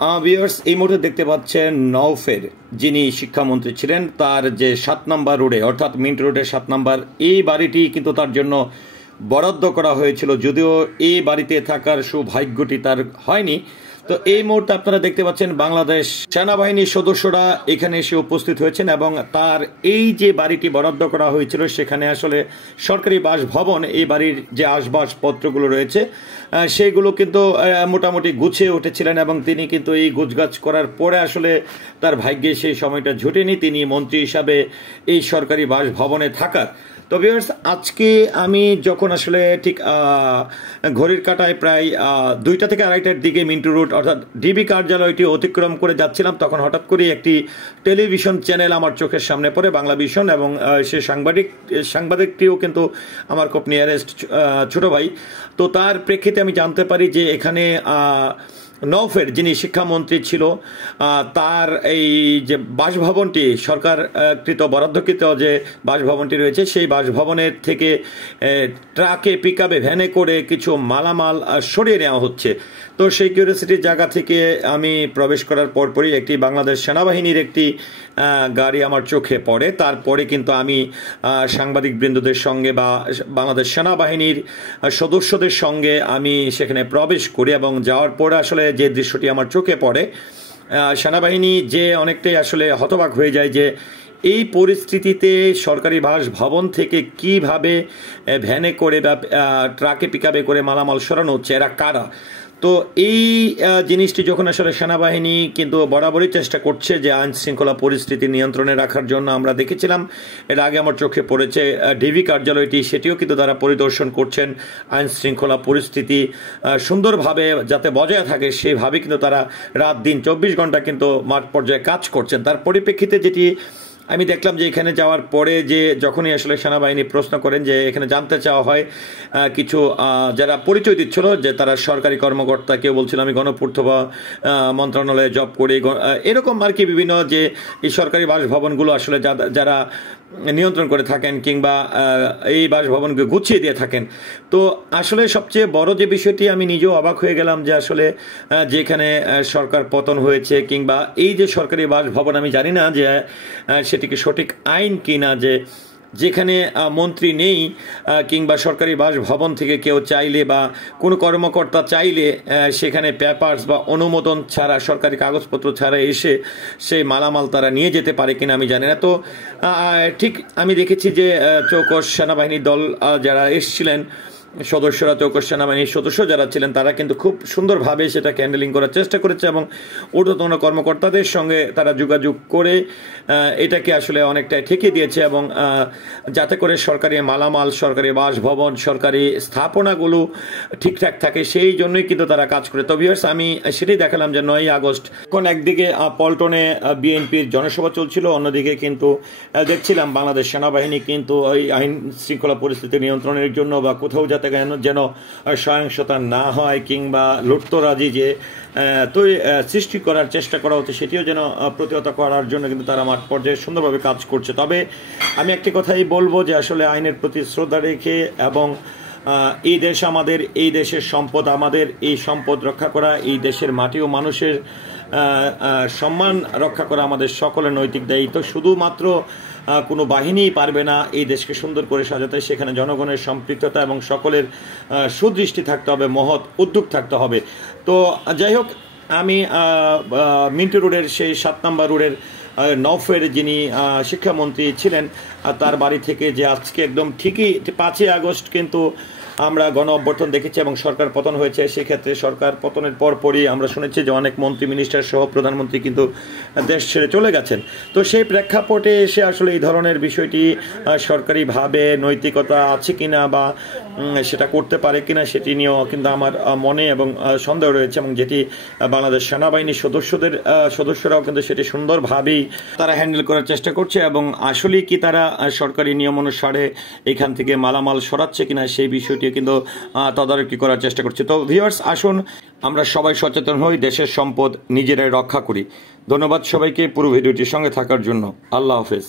Viewers, এই মুহূর্তে দেখতে পাচ্ছেন নওফের যিনি শিক্ষামন্ত্রী ছিলেন, তার যে 7 নম্বর রোডে অর্থাৎ মিন্ট রোডের 7 নম্বর এই বাড়িটি কিন্তু তার জন্য বরাদ্দ করা হয়েছিল, যদিও এই বাড়িতে থাকার সৌভাগ্যটি তার হয়নি। তো এই মুহূর্তে আপনারা দেখতে পাচ্ছেন বাংলাদেশ সেনাবাহিনীর সদস্যরা এখানে এসে উপস্থিত হয়েছেন এবং তার এই যে বাড়িটি বরাদ্দ করা হয়েছিল সেখানে আসলে সরকারি বাসভবন, এই বাড়ির যে আসবাবপত্রগুলো রয়েছে সেগুলো কিন্তু মোটামুটি গুছিয়ে উঠেছিলেন এবং তিনি কিন্তু এই গোছগাছ করার পরে আসলে তার ভাগ্যে সেই সময়টা জুটেনি তিনি মন্ত্রী হিসাবে এই সরকারি বাসভবনে থাকার। তো ভিউয়ার্স, আজকে আমি যখন আসলে ঠিক ঘড়ির কাঁটায় প্রায় 2টা থেকে 2:30টার দিকে মিন্টু রোড অর্থাৎ ডিবি কার্যালয়টি অতিক্রম করে যাচ্ছিলাম, তখন হঠাৎ করে একটি টেলিভিশন চ্যানেল আমার চোখের সামনে পড়ে, বাংলা ভিশন, এবং সে সাংবাদিকটিও কিন্তু আমার খুব নিয়ারেস্ট ছোট ভাই। তো তার প্রেক্ষিতে আমি জানতে পারি যে এখানে নওফের যিনি শিক্ষামন্ত্রী ছিল তার এই যে বাসভবনটি সরকারকৃত বরাদ্দকৃত যে বাসভবনটি রয়েছে সেই বাসভবনের থেকে ট্রাকে পিকআপে ভ্যানে করে কিছু মালামাল সরিয়ে নেওয়া হচ্ছে। তো সেই কিউরিওসিটির জায়গা থেকে আমি প্রবেশ করার পরপরই একটি বাংলাদেশ সেনাবাহিনীর একটি গাড়ি আমার চোখে পড়ে। তারপরে কিন্তু আমি সাংবাদিকবৃন্দদের সঙ্গে বা বাংলাদেশ সেনাবাহিনীর সদস্যদের সঙ্গে আমি সেখানে প্রবেশ করি এবং যাওয়ার পরে আসলে যে দৃশ্যটি আমার চোখে পড়ে, সেনাবাহিনী যে অনেকটাই আসলে হতবাক হয়ে যায় যে এই পরিস্থিতিতে সরকারি বাসভবন থেকে কিভাবে ভ্যানে করে বা ট্রাকে পিকআপে করে মালামাল সরানো হচ্ছে, এরা কারা। তো এই জিনিসটি যখন আসলে সেনাবাহিনী কিন্তু বরাবরই চেষ্টা করছে যে আইন শৃঙ্খলা পরিস্থিতি নিয়ন্ত্রণে রাখার জন্য, আমরা দেখেছিলাম এর আগে আমার চোখে পড়েছে ডিবি কার্যালয়টি, সেটিও কিন্তু তারা পরিদর্শন করছেন আইন শৃঙ্খলা পরিস্থিতি সুন্দরভাবে যাতে বজায় থাকে সেভাবে কিন্তু তারা রাত দিন 24 ঘন্টা কিন্তু মাঠ পর্যায়ে কাজ করছেন। তার পরিপ্রেক্ষিতে যেটি আমি দেখলাম যে এখানে যাওয়ার পরে যে যখনই আসলে সেনাবাহিনী প্রশ্ন করেন যে এখানে জানতে চাওয়া হয় কিছু যারা পরিচয় দিচ্ছিল যে তারা সরকারি কর্মকর্তা, কেউ বলছিল আমি গণপূর্ত মন্ত্রণালয়ে জব করি, এরকম আর কি বিভিন্ন যে এই সরকারি বাসভবনগুলো আসলে যারা নিয়ন্ত্রণ করে থাকেন কিংবা এই বাসভবনকে গুছিয়ে দিয়ে থাকেন। তো আসলে সবচেয়ে বড় যে বিষয়টি আমি নিজেও অবাক হয়ে গেলাম যে আসলে যেখানে সরকার পতন হয়েছে কিংবা এই যে সরকারি বাসভবন, আমি জানি না যে সেটিকে সঠিক আইন কিনা, যে যেখানে মন্ত্রী নেই কিংবা সরকারি বাসভবন থেকে কেউ চাইলে বা কোনো কর্মকর্তা চাইলে সেখানে পেপারস বা অনুমোদন ছাড়া, সরকারি কাগজপত্র ছাড়া এসে সেই মালামাল তারা নিয়ে যেতে পারে কিনা আমি জানি না। তো ঠিক আমি দেখেছি যে চৌকস সেনাবাহিনীর দল যারা এসেছিলেন সদস্যরা, চৌকস সেনাবাহিনীর সদস্য যারা ছিলেন তারা কিন্তু খুব সুন্দরভাবে সেটাকে হ্যান্ডেলিং করার চেষ্টা করেছে এবং ঊর্ধ্বতন কর্মকর্তাদের সঙ্গে তারা যোগাযোগ করে এটাকে আসলে অনেকটাই ঠেকিয়ে দিয়েছে এবং যাতে করে সরকারি মালামাল, সরকারি বাসভবন, সরকারি স্থাপনাগুলো ঠিকঠাক থাকে সেই জন্যই কিন্তু তারা কাজ করে। তো ভিউয়ার্স, আমি সেটাই দেখালাম যে 9ই আগস্ট এখন একদিকে পল্টনে বিএনপির জনসভা চলছিল, অন্যদিকে কিন্তু দেখছিলাম বাংলাদেশ সেনাবাহিনী কিন্তু ওই আইন শৃঙ্খলা পরিস্থিতি নিয়ন্ত্রণের জন্য বা কোথাও যাতে যেন সহিংসতা না হয় কিংবা লুটতরাজি যে সৃষ্টি করার চেষ্টা করা হচ্ছে সেটিও যেন প্রতিহত করার জন্য কিন্তু তারা মাঠ পর্যায়ে সুন্দরভাবে কাজ করছে। তবে আমি একটি কথাই বলবো যে আসলে আইনের প্রতি শ্রদ্ধা রেখে এবং এই দেশ আমাদের, এই দেশের সম্পদ আমাদের, এই সম্পদ রক্ষা করা, এই দেশের মাটি ও মানুষের সম্মান রক্ষা করা আমাদের সকলের নৈতিক দায়িত্ব। শুধুমাত্র কোনো বাহিনীই পারবে না এই দেশকে সুন্দর করে সাজাতে, সেখানে জনগণের সম্পৃক্ততা এবং সকলের সুদৃষ্টি থাকতে হবে, মহৎ উদ্যোগ থাকতে হবে। তো যাই হোক, আমি মিন্টু রোডের সেই 7 নম্বর রোডের নওফের যিনি শিক্ষামন্ত্রী ছিলেন তার বাড়ি থেকে যে আজকে একদম ঠিকই 5ই আগস্ট কিন্তু আমরা গণ অভ্যর্থন দেখেছি এবং সরকার পতন হয়েছে। সেক্ষেত্রে সরকার পতনের পরপরই আমরা শুনেছি যে অনেক মন্ত্রী, মিনিস্টার সহ প্রধানমন্ত্রী কিন্তু দেশ ছেড়ে চলে গেছেন। তো সেই প্রেক্ষাপটে এসে আসলে এই ধরনের বিষয়টি সরকারিভাবে নৈতিকতা আছে কিনা বা সেটা করতে পারে কিনা সেটি নিয়েও কিন্তু আমার মনে এবং সন্দেহ রয়েছে এবং যেটি বাংলাদেশ সেনাবাহিনীর সদস্যরাও কিন্তু সেটি সুন্দরভাবেই তারা হ্যান্ডেল করার চেষ্টা করছে এবং আসলেই কি তারা সরকারি নিয়ম অনুসারে এখান থেকে মালামাল সরাচ্ছে কিনা সেই বিষয়টি কিন্তু তদারকি করার চেষ্টা করছে। তো ভিউয়ার্স, আসুন আমরা সবাই সচেতন হই, দেশের সম্পদ নিজেরাই রক্ষা করি। ধন্যবাদ সবাইকে পুরো ভিডিওটির সঙ্গে থাকার জন্য। আল্লাহ হাফেজ।